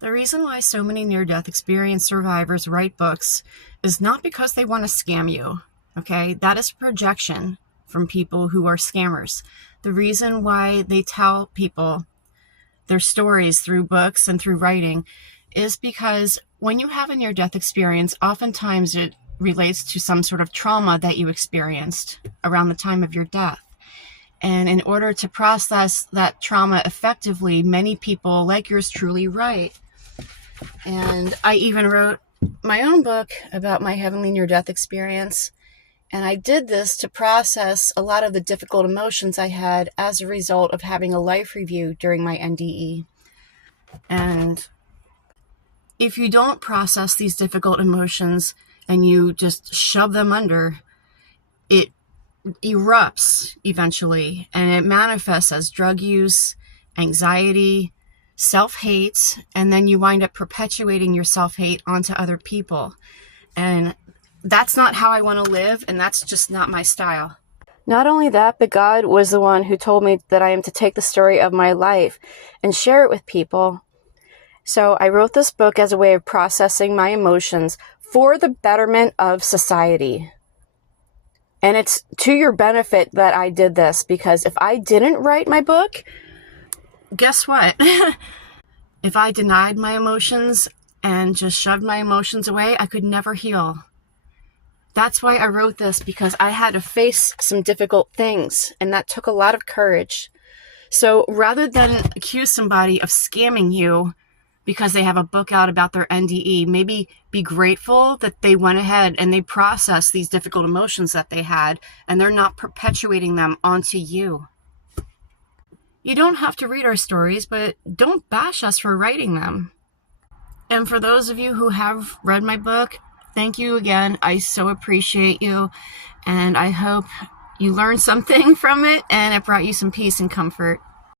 The reason why so many near-death experience survivors write books is not because they want to scam you, okay? That is a projection from people who are scammers. The reason why they tell people their stories through books and through writing is because when you have a near-death experience, oftentimes it relates to some sort of trauma that you experienced around the time of your death. And in order to process that trauma effectively, many people like yours truly write. And I even wrote my own book about my heavenly near-death experience. And I did this to process a lot of the difficult emotions I had as a result of having a life review during my NDE. And if you don't process these difficult emotions and you just shove them under, it erupts eventually, and it manifests as drug use, anxiety, self-hate, and then you wind up perpetuating your self-hate onto other people. And that's not how I want to live, and that's just not my style. Not only that, but God was the one who told me that I am to take the story of my life and share it with people. So I wrote this book as a way of processing my emotions for the betterment of society. And it's to your benefit that I did this, because if I didn't write my book, guess what? If I denied my emotions and just shoved my emotions away, I could never heal. That's why I wrote this, because I had to face some difficult things, and that took a lot of courage. So rather than accuse somebody of scamming you because they have a book out about their NDE, maybe be grateful that they went ahead and they processed these difficult emotions that they had, and they're not perpetuating them onto you. You don't have to read our stories, but don't bash us for writing them. And for those of you who have read my book, thank you again. I so appreciate you, and I hope you learned something from it and it brought you some peace and comfort.